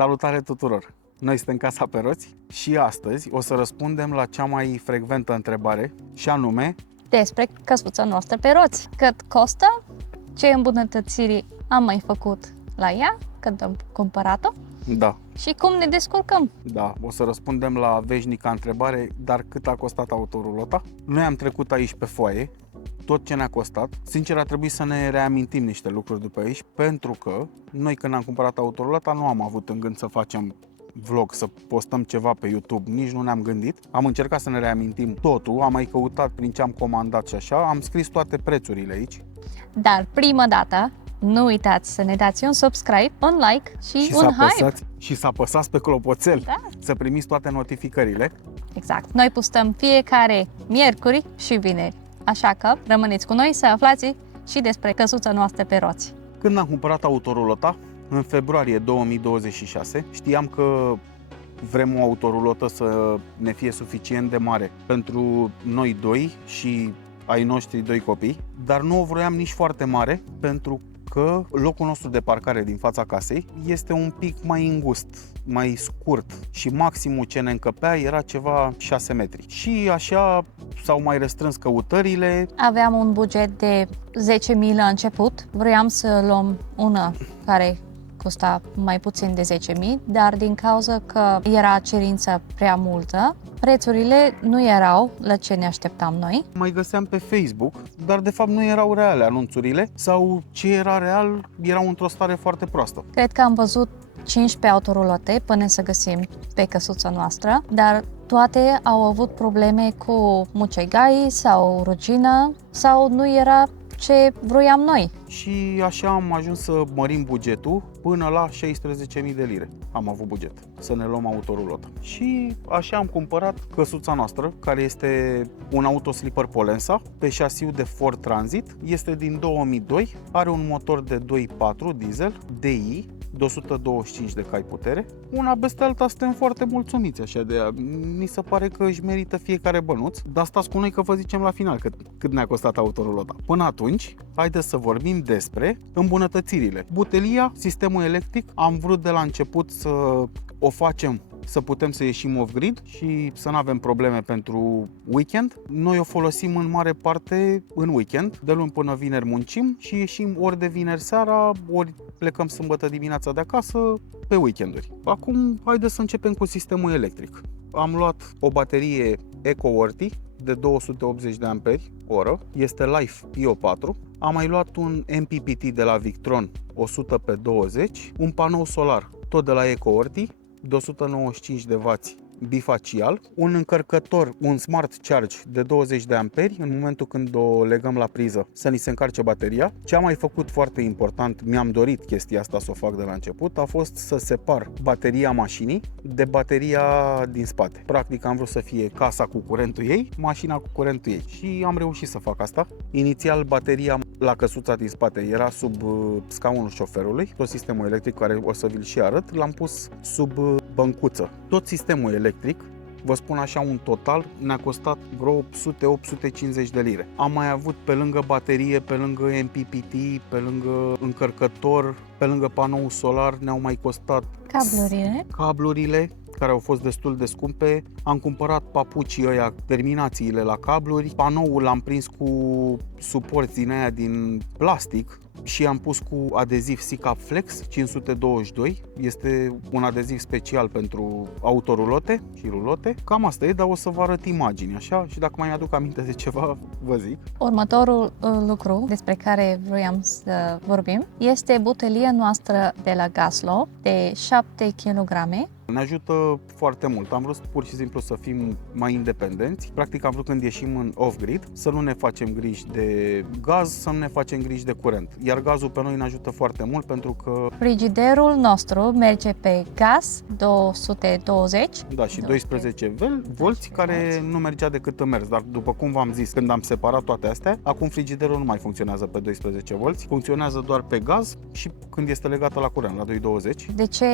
Salutare tuturor! Noi suntem Casa pe Roți și astăzi o să răspundem la cea mai frecventă întrebare și anume despre căsuța noastră pe roți. Cât costă, ce îmbunătățiri am mai făcut la ea când am cumpărat-o da, și cum ne descurcăm. da, o să răspundem la veșnica întrebare, dar cât a costat autorulota? Noi am trecut aici pe foaie tot ce ne-a costat. Sincer, a trebuit să ne reamintim niște lucruri după aici, pentru că noi când am cumpărat autorulota nu am avut în gând să facem vlog, să postăm ceva pe YouTube, nici nu ne-am gândit. Am încercat să ne reamintim totul, am mai căutat prin ce am comandat și așa, am scris toate prețurile aici. Dar prima dată, nu uitați să ne dați un subscribe, un like și un hype. Și să apăsați pe clopoțel, Da. să primiți toate notificările. Exact. Noi postăm fiecare miercuri și vineri. Așa că rămâneți cu noi să aflați și despre căsuța noastră pe roți. Când am cumpărat autorulota, în februarie 2026, știam că vrem o autorulotă să ne fie suficient de mare pentru noi doi și ai noștri doi copii, dar nu o vroiam nici foarte mare, pentru că locul nostru de parcare din fața casei este un pic mai îngust, mai scurt și maximul ce ne încăpea era ceva 6 metri. Și așa s-au mai restrâns căutările. Aveam un buget de 10.000 la început. Vroiam să luăm una care costa mai puțin de 10.000, dar din cauza că era cerința prea multă, prețurile nu erau la ce ne așteptam noi. Mai găseam pe Facebook, dar de fapt nu erau reale anunțurile sau ce era real erau într-o stare foarte proastă. Cred că am văzut 15 autorulote până să găsim pe căsuța noastră, dar toate au avut probleme cu mucegai sau rugină sau nu era ce vroiam noi. Și așa am ajuns să mărim bugetul până la 16.000 de lire. Am avut buget să ne luăm autorulotă. Și așa am cumpărat căsuța noastră, care este un autoslipper Polensa pe șasiu de Ford Transit. Este din 2002, are un motor de 2.4 diesel DI, de 125 de cai putere. Una peste alta suntem foarte mulțumiți așa de ea. Mi se pare că își merită fiecare bănuț, dar stați cu noi că vă zicem la final cât ne-a costat autorulota. Până atunci, haideți să vorbim despre îmbunătățirile. Butelia, sistemul electric, am vrut de la început să o facem să putem să ieșim off-grid și să nu avem probleme pentru weekend. Noi o folosim în mare parte în weekend, de luni până vineri muncim și ieșim ori de vineri seara, ori plecăm sâmbătă dimineața de acasă pe weekenduri. Acum, haideți să începem cu sistemul electric. Am luat o baterie EcoWorthy de 280 de amperi oră, este Life Pio 4. Am mai luat un MPPT de la Victron 100/20, un panou solar tot de la EcoWorthy de 195 de W bifacial, un încărcător, un smart charge de 20 de amperi în momentul când o legăm la priză să ni se încarce bateria. Ce am mai făcut foarte important, mi-am dorit chestia asta să o fac de la început, a fost să separ bateria mașinii de bateria din spate. Practic am vrut să fie casa cu curentul ei, mașina cu curentul ei și am reușit să fac asta. Inițial bateria la căsuța din spate era sub scaunul șoferului, tot sistemul electric care o să vi-l și arăt, l-am pus sub băncuță. Tot sistemul electric, vă spun așa un total, ne-a costat vreo 800-850 de lire. Am mai avut pe lângă baterie, pe lângă MPPT, pe lângă încărcător, pe lângă panou solar, ne-au mai costat cablurile, care au fost destul de scumpe. Am cumpărat papucii ăia, terminațiile la cabluri, panoul l-am prins cu suporți din aia din plastic și am pus cu adeziv SICAP Flex 522. Este un adeziv special pentru autorulote și rulote. Cam asta e, dar o să vă arăt imagini așa și dacă mai aduc aminte de ceva, vă zic. Următorul lucru despre care vroiam să vorbim este butelia noastră de la Gaslo de 7 kg. Ne ajută foarte mult. Am vrut pur și simplu să fim mai independenți. Practic am vrut când ieșim în off-grid să nu ne facem griji de gaz, să nu ne facem griji de curent. Iar gazul pe noi ne ajută foarte mult pentru că frigiderul nostru merge pe gaz 220. Da, și 12 volți care nu mergea decât în mers. Dar după cum v-am zis, când am separat toate astea, acum frigiderul nu mai funcționează pe 12 volți, funcționează doar pe gaz și când este legată la curent, la 220. De ce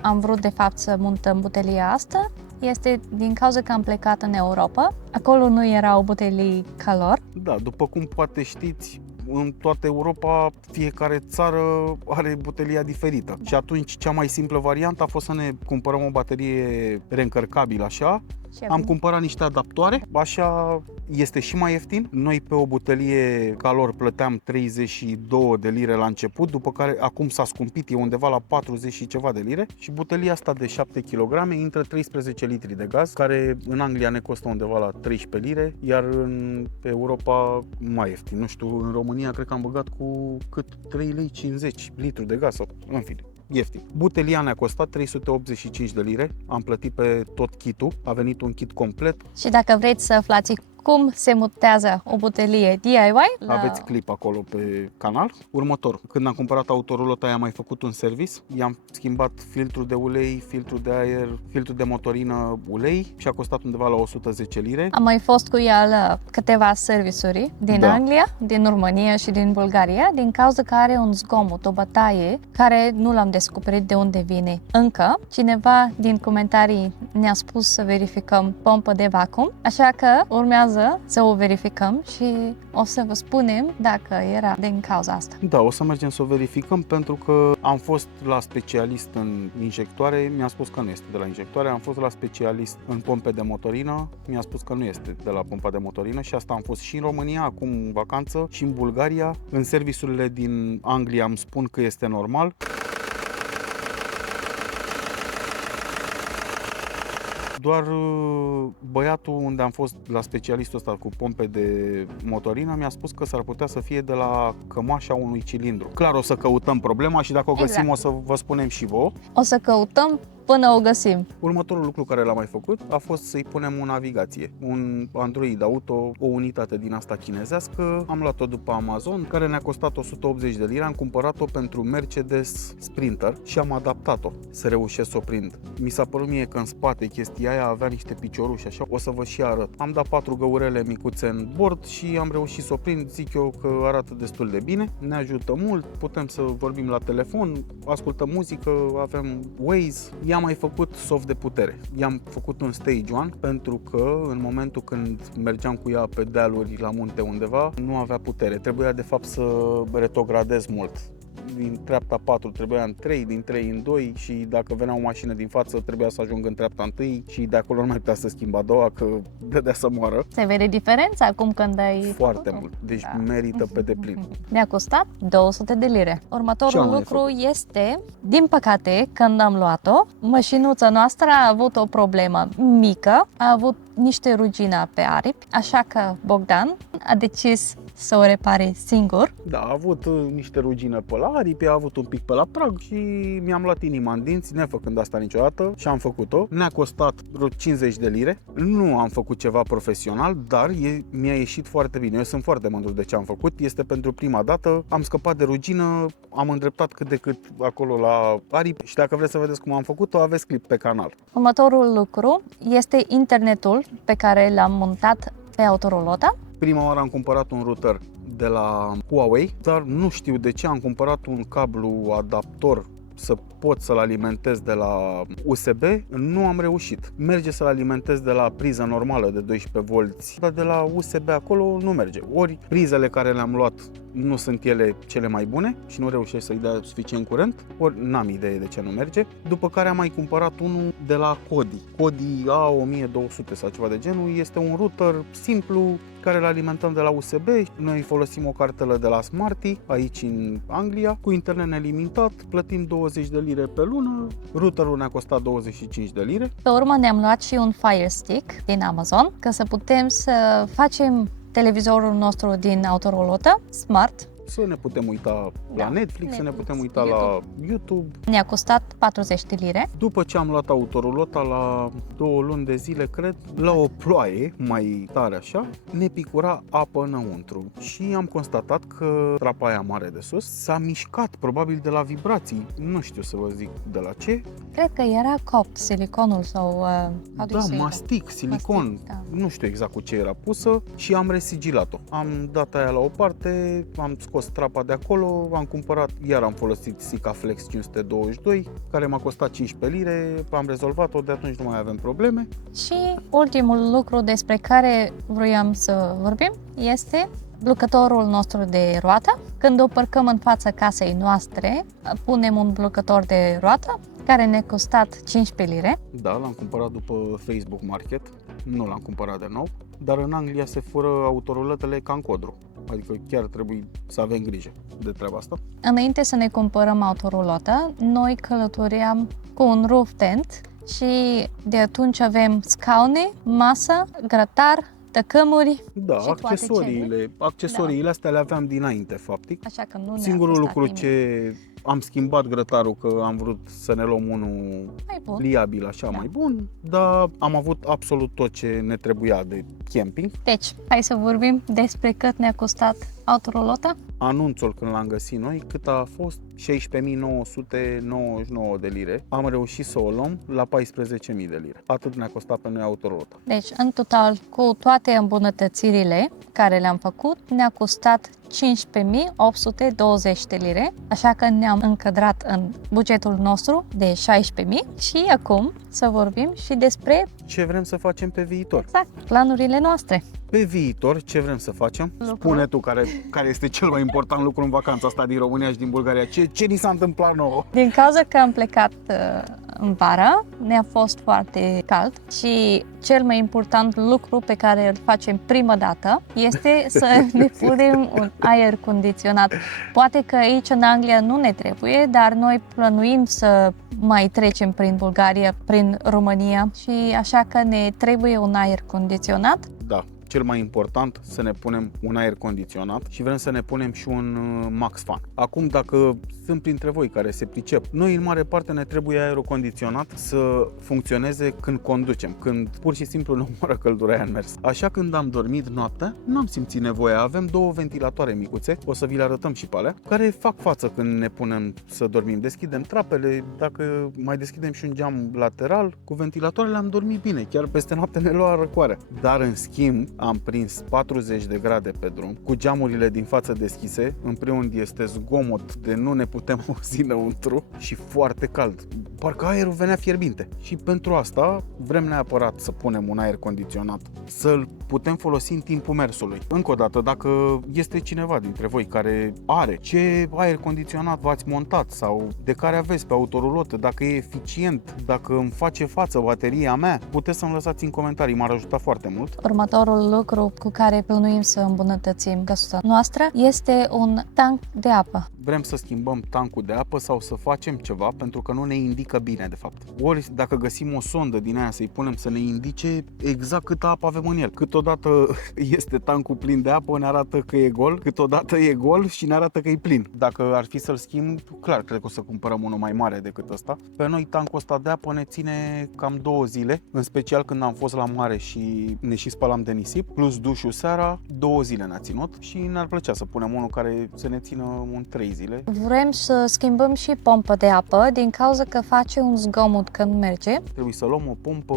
am vrut de fapt să montăm butelia asta? Este din cauza că am plecat în Europa. Acolo nu erau butelii calor. Da, după cum poate știți, în toată Europa fiecare țară are butelia diferită. Și atunci cea mai simplă variantă a fost să ne cumpărăm o baterie reîncărcabilă așa. Am cumpărat niște adaptoare, așa este și mai ieftin. Noi pe o butelie calor plăteam 32 de lire la început, după care acum s-a scumpit, e undeva la 40 și ceva de lire. Și butelia asta de 7 kg intră 13 litri de gaz, care în Anglia ne costă undeva la 13 lire, iar în Europa mai ieftin. Nu știu, în România cred că am băgat cu cât 3,50 lei litru de gaz, sau în fine. Ieftin. Butelia ne-a costat 385 de lire, am plătit pe tot kitul, a venit un kit complet. Și dacă vreți să aflați cum se mutează o butelie DIY, aveți clip acolo pe canal. Următor, când am cumpărat autorulota, i-am mai făcut un service, i-am schimbat filtrul de ulei, filtrul de aer, filtrul de motorină, ulei și a costat undeva la 110 lire. Am mai fost cu ea la câteva serviciuri din Anglia, din România și din Bulgaria, din cauza că are un zgomot, o bătaie, care nu l-am descoperit de unde vine încă. Cineva din comentarii ne-a spus să verificăm pompă de vacuum, așa că urmează să o verificăm și o să vă spunem dacă era din cauza asta. Da, o să mergem să o verificăm pentru că am fost la specialist în injectoare, mi-a spus că nu este de la injectoare, am fost la specialist în pompe de motorină, mi-a spus că nu este de la pompa de motorină și asta am fost și în România, acum în vacanță, și în Bulgaria. În serviciurile din Anglia îmi spun că este normal. Doar băiatul unde am fost la specialistul ăsta cu pompe de motorină mi-a spus că s-ar putea să fie de la cămașa unui cilindru. Clar, o să căutăm problema și dacă o găsim o să vă spunem și vouă. O să căutăm până o găsim. Următorul lucru care l-am mai făcut a fost să-i punem o navigație, un Android Auto, o unitate din asta chinezească. Am luat-o după Amazon, care ne-a costat 180 de lire. Am cumpărat-o pentru Mercedes Sprinter și am adaptat-o să reușesc să o prind. Mi s-a părut mie că în spate chestia aia avea niște picioruși așa, o să vă și arăt. Am dat 4 găurele micuțe în bord și am reușit să o prind, zic eu că arată destul de bine. Ne ajută mult, putem să vorbim la telefon, ascultăm muzică, avem Waze. I-am mai făcut soft de putere. I-am făcut un Stage 1 pentru că în momentul când mergeam cu ea pe dealuri la munte undeva, nu avea putere. Trebuia de fapt să retrogradez mult. Din treapta 4 trebuia în 3, din 3 în 2 și dacă venea o mașină din față trebuia să ajung în treapta 1 și de acolo nu mai putea să schimb a doua, că dădea să moară. Se vede diferența acum când ai foarte mult, deci merită pe deplin. Ne-a costat 200 de lire. Următorul lucru este, din păcate, când am luat-o, mașinuța noastră a avut o problemă mică, a avut niște rugină pe aripi, așa că Bogdan a decis să o repare singur. Da, a avut niște rugină pe la aripi, a avut un pic pe la prag și mi-am luat inima în dinți, nefăcând asta niciodată, și am făcut-o. Ne-a costat vreo 50 de lire. Nu am făcut ceva profesional, dar mi-a ieșit foarte bine. Eu sunt foarte mândru de ce am făcut. Este pentru prima dată. Am scăpat de rugină, am îndreptat cât de cât acolo la aripi și dacă vreți să vedeți cum am făcut-o, aveți clip pe canal. Următorul lucru este internetul pe care l-am montat pe autorolota. Prima oară am cumpărat un router de la Huawei, dar nu știu de ce am cumpărat un cablu adaptor să pot să-l alimentez de la USB, nu am reușit. Merge să-l alimentez de la priză normală de 12 volți, dar de la USB acolo nu merge. Ori prizele care le-am luat nu sunt ele cele mai bune și nu reușesc să-i dea suficient curent, ori n-am idee de ce nu merge. După care am mai cumpărat unul de la Kodi. Kodi A1200 sau ceva de genul. Este un router simplu care îl alimentăm de la USB. Noi folosim o cartelă de la Smarty aici în Anglia, cu internet nelimitat, plătim 20 de lire pe lună, routerul ne-a costat 25 de lire. Pe urmă ne-am luat și un Fire Stick din Amazon, ca să putem să facem televizorul nostru din autorolotă smart. Să ne putem uita la Netflix, să ne putem uita la YouTube. Ne-a costat 40 de lire. După ce am luat autorolota, la 2 luni de zile, cred, la o ploaie mai tare așa, ne picura apă înăuntru. Și am constatat că trapa aia mare de sus s-a mișcat, probabil de la vibrații. Nu știu să vă zic de la ce. Cred că era copt, siliconul sau... mastic, silicon. Mastic, da. Nu știu exact cu ce era pusă și am resigilat-o. Am dat aia la o parte, am scos trapa de acolo, am cumpărat, iar am folosit Sikaflex 522, care m-a costat 15 lire, am rezolvat-o, de atunci nu mai avem probleme. Și ultimul lucru despre care vroiam să vorbim este blocătorul nostru de roată. Când o parcăm în fața casei noastre, punem un blocător de roată care ne-a costat 15 lire. Da, l-am cumpărat după Facebook Market, nu l-am cumpărat de nou, dar în Anglia se fură autoruletele ca în codru. Adică chiar trebuie să avem grijă de treaba asta. Înainte să ne cumpărăm autorulotă, noi călătoream cu un roof tent și de atunci avem scaune, masă, grătar, tăcămuri Da, și toate accesoriile astea le aveam dinainte, faptic. Așa că nu ne-a Singurul costat lucru nimic. ce am schimbat grătarul, că am vrut să ne luăm unul Mai bun. pliabil, așa, Da. mai bun, dar am avut absolut tot ce ne trebuia de camping. Deci, hai să vorbim despre cât ne-a costat autorulota. Anunțul când l-am găsit noi, cât a fost? 16.999 de lire. Am reușit să o luăm la 14.000 de lire. Atât ne-a costat pe noi autorolota. Deci, în total, cu toate îmbunătățirile care le-am făcut, ne-a costat 15.820 de lire, așa că ne-am încadrat în bugetul nostru de 16.000 și acum să vorbim și despre Ce vrem să facem pe viitor? exact planurile noastre. Pe viitor, ce vrem să facem? Lucru. Spune tu care este cel mai important lucru în vacanța asta din România și din Bulgaria. Ce ni s-a întâmplat nouă? Din cauza că am plecat în vară, ne-a fost foarte cald și cel mai important lucru pe care îl facem prima dată este să ne punem un aer condiționat. Poate că aici în Anglia nu ne trebuie, dar noi plănuim să mai trecem prin Bulgaria, prin România și așa că ne trebuie un aer condiționat. Da, cel mai important, să ne punem un aer condiționat și vrem să ne punem și un max fan. Acum, dacă sunt printre voi care se pricep, noi în mare parte ne trebuie aerul condiționat să funcționeze când conducem, când pur și simplu nu omoară căldura aia în mers. Așa când am dormit noaptea, n-am simțit nevoia. Avem două ventilatoare micuțe, o să vi le arătăm și pe alea, care fac față când ne punem să dormim. Deschidem trapele, dacă mai deschidem și un geam lateral, cu ventilatoarele am dormit bine, chiar peste noapte ne lua răcoarea. Dar în schimb, am prins 40 de grade pe drum, cu geamurile din față deschise, în primul rând este zgomot de nu ne putem auzi înăuntru și foarte cald. Parcă aerul venea fierbinte. Și pentru asta vrem neapărat să punem un aer condiționat, să-l putem folosi în timpul mersului. Încă o dată, dacă este cineva dintre voi care are, ce aer condiționat v-ați montat sau de care aveți pe autorulotă, dacă e eficient, dacă îmi face față bateria mea, puteți să-mi lăsați în comentarii, m-ar ajuta foarte mult. Următorul lucru cu care plănuim să îmbunătățim găsuța noastră este un tank de apă. Vrem să schimbăm tancul de apă sau să facem ceva pentru că nu ne indică bine de fapt. Ori dacă găsim o sondă din aia să-i punem să ne indice exact câtă apă avem în el. Câteodată este tancul plin de apă, ne arată că e gol, câteodată e gol și ne arată că e plin. Dacă ar fi să-l schimb, clar, cred că o să cumpărăm unul mai mare decât ăsta. Pe noi tancul ăsta de apă ne ține cam 2 zile, în special când am fost la mare și ne și spălam de nisip, plus dușul seara, 2 zile ne-a ținut și ne-ar plăcea să punem unul care să ne țină un 3 zile. Vrem să schimbăm și pompă de apă din cauza că face un zgomot când merge. Trebuie să luăm o pompă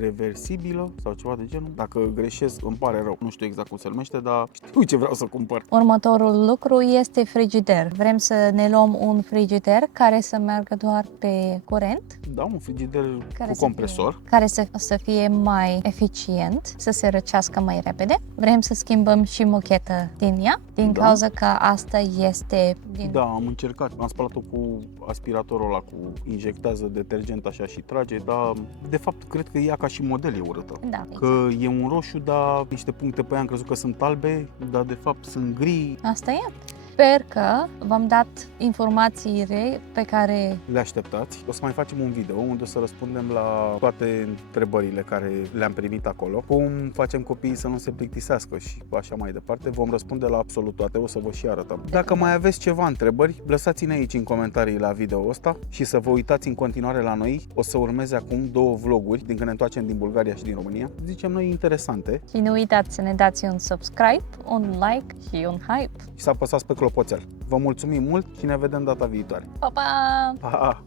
reversibilă sau ceva de genul. Dacă greșesc, îmi pare rău. Nu știu exact cum se numește, dar știu ce vreau să cumpăr. Următorul lucru este frigider. Vrem să ne luăm un frigider care să meargă doar pe curent, Da, un frigider care cu compresor. care să fie mai eficient, să se răcească mai repede. Vrem să schimbăm și mocheta din ea, din Da. cauza că asta este din... Da, am încercat. Am spălat-o cu aspiratorul ăla, cu injectează detergent așa și trage, dar de fapt cred că ea ca și model e urâtă. Da, Că e un roșu, dar niște puncte pe ea am crezut că sunt albe, dar de fapt sunt gri. asta e. Sper că v-am dat informațiile pe care Le așteptați. O să mai facem un video unde o să răspundem la toate întrebările care le-am primit acolo. Cum facem copiii să nu se plictisească și așa mai departe. Vom răspunde la absolut toate, o să vă și arătăm. Dacă mai aveți ceva întrebări, lăsați-ne aici în comentarii la video ăsta și să vă uitați în continuare la noi. O să urmeze acum 2 vloguri din când ne întoarcem din Bulgaria și din România. Zicem noi interesante și nu uitați să ne dați un subscribe, un like și un hype. și să apăsați pe clopoțel. Vă mulțumim mult și ne vedem data viitoare. Pa, pa! Pa!